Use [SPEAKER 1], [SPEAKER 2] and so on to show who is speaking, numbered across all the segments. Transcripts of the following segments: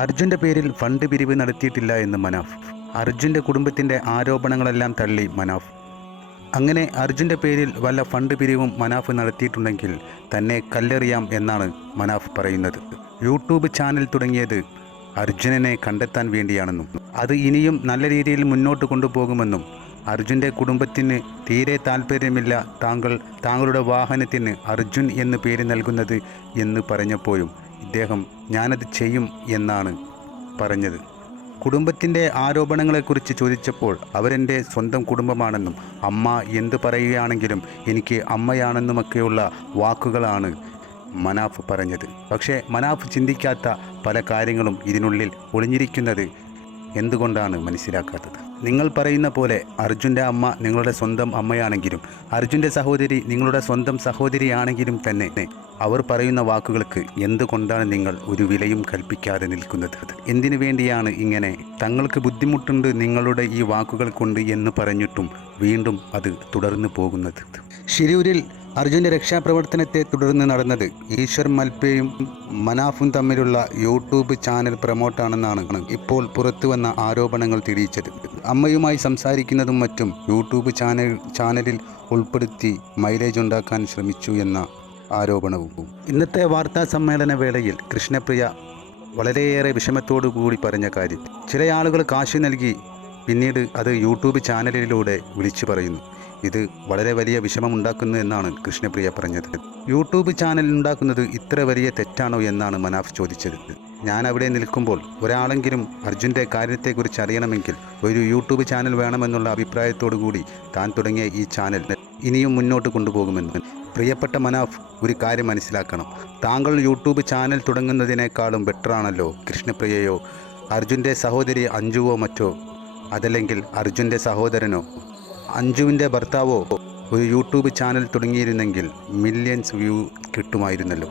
[SPEAKER 1] അർജുന്റെ പേരിൽ ഫണ്ട് പിരിവ് നടത്തിയിട്ടില്ല എന്ന് മനാഫ്. അർജുന്റെ കുടുംബത്തിന്റെ ആരോപണങ്ങളെല്ലാം തള്ളി മനാഫ്. അങ്ങനെ അർജുന്റെ പേരിൽ വല്ല ഫണ്ട് പിരിവും മനാഫ് നടത്തിയിട്ടുണ്ടെങ്കിൽ തന്നെ കല്ലെറിയാം എന്നാണ് മനാഫ് പറയുന്നത്. യൂട്യൂബ് ചാനൽ തുടങ്ങിയത് അർജുനനെ കണ്ടെത്താൻ വേണ്ടിയാണെന്നും അത് ഇനിയും നല്ല രീതിയിൽ മുന്നോട്ട് കൊണ്ടുപോകുമെന്നും അർജുന്റെ കുടുംബത്തിന് തീരെ താല്പര്യമില്ല താങ്കൾ താങ്കളുടെ വാഹനത്തിന് അർജുൻ എന്ന് പേര് നൽകുന്നത് എന്ന് പറഞ്ഞപ്പോഴും ഇദ്ദേഹം ഞാനത് ചെയ്യും എന്നാണ് പറഞ്ഞത്. കുടുംബത്തിന്റെ ആരോപണങ്ങളെക്കുറിച്ച് ചോദിച്ചപ്പോൾ അവരെന്റെ സ്വന്തം കുടുംബമാണെന്നും അമ്മ എന്ത് പറയുകയാണെങ്കിലും എനിക്ക് അമ്മയാണെന്നുമൊക്കെയുള്ള വാക്കുകളാണ് മനാഫ് പറഞ്ഞത്. പക്ഷേ മനാഫ് ചിന്തിക്കാത്ത പല കാര്യങ്ങളും ഇതിനുള്ളിൽ ഒളിഞ്ഞിരിക്കുന്നത് എന്തുകൊണ്ടാണ് മനസ്സിലാക്കാത്തത്? നിങ്ങൾ പറയുന്ന പോലെ അർജുന്റെ അമ്മ നിങ്ങളുടെ സ്വന്തം അമ്മയാണെങ്കിലും അർജുന്റെ സഹോദരി നിങ്ങളുടെ സ്വന്തം സഹോദരിയാണെങ്കിലും തന്നെ അവർ പറയുന്ന വാക്കുകൾക്ക് എന്തുകൊണ്ടാണ് നിങ്ങൾ ഒരു വിലയും കൽപ്പിക്കാതെ നിൽക്കുന്നത്? എന്തിനു വേണ്ടിയാണ് ഇങ്ങനെ തങ്ങൾക്ക് ബുദ്ധിമുട്ടുണ്ട് നിങ്ങളുടെ ഈ വാക്കുകൾ കൊണ്ട് എന്ന് പറഞ്ഞിട്ടും വീണ്ടും അത് തുടർന്നു പോകുന്നത്? ഷിരൂരിൽ അർജുന്റെ രക്ഷാപ്രവർത്തനത്തെ തുടർന്ന് നടന്നത് ഈശ്വർ മൽപ്പയും മനാഫും തമ്മിലുള്ള യൂട്യൂബ് ചാനൽ പ്രമോട്ടാണെന്നാണ് ഇപ്പോൾ പുറത്തുവന്ന ആരോപണങ്ങൾ തെളിയിച്ചത്. അമ്മയുമായി സംസാരിക്കുന്നതും മറ്റും യൂട്യൂബ് ചാനൽ ചാനലിൽ ഉൾപ്പെടുത്തി മൈലേജ് ഉണ്ടാക്കാൻ ശ്രമിച്ചു എന്ന ആരോപണവും. ഇന്നത്തെ വാർത്താ സമ്മേളന വേളയിൽ കൃഷ്ണപ്രിയ വളരെയേറെ വിഷമത്തോടു കൂടി പറഞ്ഞ കാര്യം. ചില ആളുകൾ കാശ് നൽകി പിന്നീട് അത് യൂട്യൂബ് ചാനലിലൂടെ വിളിച്ചു പറയുന്നു. ഇത് വളരെ വലിയ വിഷമമുണ്ടാക്കുന്നു എന്നാണ് കൃഷ്ണപ്രിയ പറഞ്ഞത്. യൂട്യൂബ് ചാനൽ ഉണ്ടാക്കുന്നത് ഇത്ര വലിയ തെറ്റാണോ എന്നാണ് മനാഫ് ചോദിച്ചത്. ഞാൻ അവിടെ നിൽക്കുമ്പോൾ ഒരാളെങ്കിലും അർജുന്റെ കാര്യത്തെക്കുറിച്ച് അറിയണമെങ്കിൽ ഒരു യൂട്യൂബ് ചാനൽ വേണമെന്നുള്ള അഭിപ്രായത്തോടു കൂടി താൻ തുടങ്ങിയ ഈ ചാനൽ ഇനിയും മുന്നോട്ട് കൊണ്ടുപോകുമെന്ന് പ്രിയപ്പെട്ട മനാഫ് ഒരു കാര്യം മനസ്സിലാക്കണം. താങ്കൾ യൂട്യൂബ് ചാനൽ തുടങ്ങുന്നതിനേക്കാളും ബെറ്ററാണല്ലോ കൃഷ്ണപ്രിയയോ അർജുന്റെ സഹോദരി അഞ്ജുവോ മറ്റോ അതല്ലെങ്കിൽ അർജുന്റെ സഹോദരനോ. അഞ്ജുവിന്റെ ഭർത്താവോ ഒരു യൂട്യൂബ് ചാനൽ തുടങ്ങിയിരുന്നെങ്കിൽ മില്യൺസ് വ്യൂ കിട്ടുമായിരുന്നല്ലോ.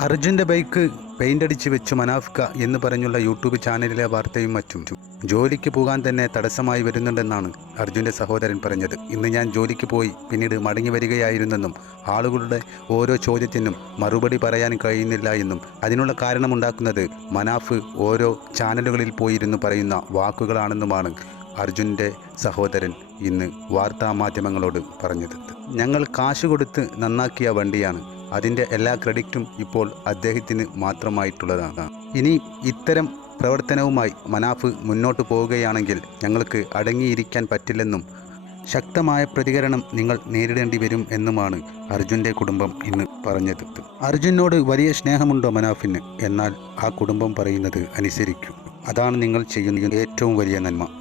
[SPEAKER 1] അർജുന്റെ ബൈക്ക് പെയിന്റ് അടിച്ച് വെച്ച് മനാഫ്ക എന്ന് പറഞ്ഞുള്ള യൂട്യൂബ് ചാനലിലെ വാർത്തയും മറ്റും ജോലിക്ക് പോകാൻ തന്നെ തടസ്സമായി വരുന്നുണ്ടെന്നാണ് അർജുന്റെ സഹോദരൻ പറഞ്ഞത്. ഇന്ന് ഞാൻ ജോലിക്ക് പോയി പിന്നീട് മടങ്ങി വരികയായിരുന്നെന്നും ആളുകളുടെ ഓരോ ചോദ്യത്തിനും മറുപടി പറയാൻ കഴിയുന്നില്ല എന്നും അതിനുള്ള കാരണമുണ്ടാക്കുന്നത് മനാഫ് ഓരോ ചാനലുകളിൽ പോയിരുന്നു പറയുന്ന വാക്കുകളാണെന്നുമാണ് അർജുന്റെ സഹോദരൻ ഇന്ന് വാർത്താ മാധ്യമങ്ങളോട് പറഞ്ഞത്. ഞങ്ങൾ കാശ് കൊടുത്ത് നന്നാക്കിയ വണ്ടിയാണ്. അതിന്റെ എല്ലാ ക്രെഡിറ്റും ഇപ്പോൾ അദ്ദേഹത്തിന് മാത്രമായിട്ടുള്ളതാണ്. ഇനി ഇത്തരം പ്രവർത്തനവുമായി മനാഫ് മുന്നോട്ട് പോവുകയാണെങ്കിൽ ഞങ്ങൾക്ക് അടങ്ങിയിരിക്കാൻ പറ്റില്ലെന്നും ശക്തമായ പ്രതികരണം നിങ്ങൾ നേരിടേണ്ടി വരും എന്നുമാണ് അർജുന്റെ കുടുംബം ഇന്ന് പറഞ്ഞത്. അർജുനോട് വലിയ സ്നേഹമുണ്ടോ മനാഫിന്? എന്നാൽ ആ കുടുംബം പറയുന്നത് അനുസരിക്കും. അതാണ് നിങ്ങൾ ചെയ്യുന്ന ഏറ്റവും വലിയ നന്മ.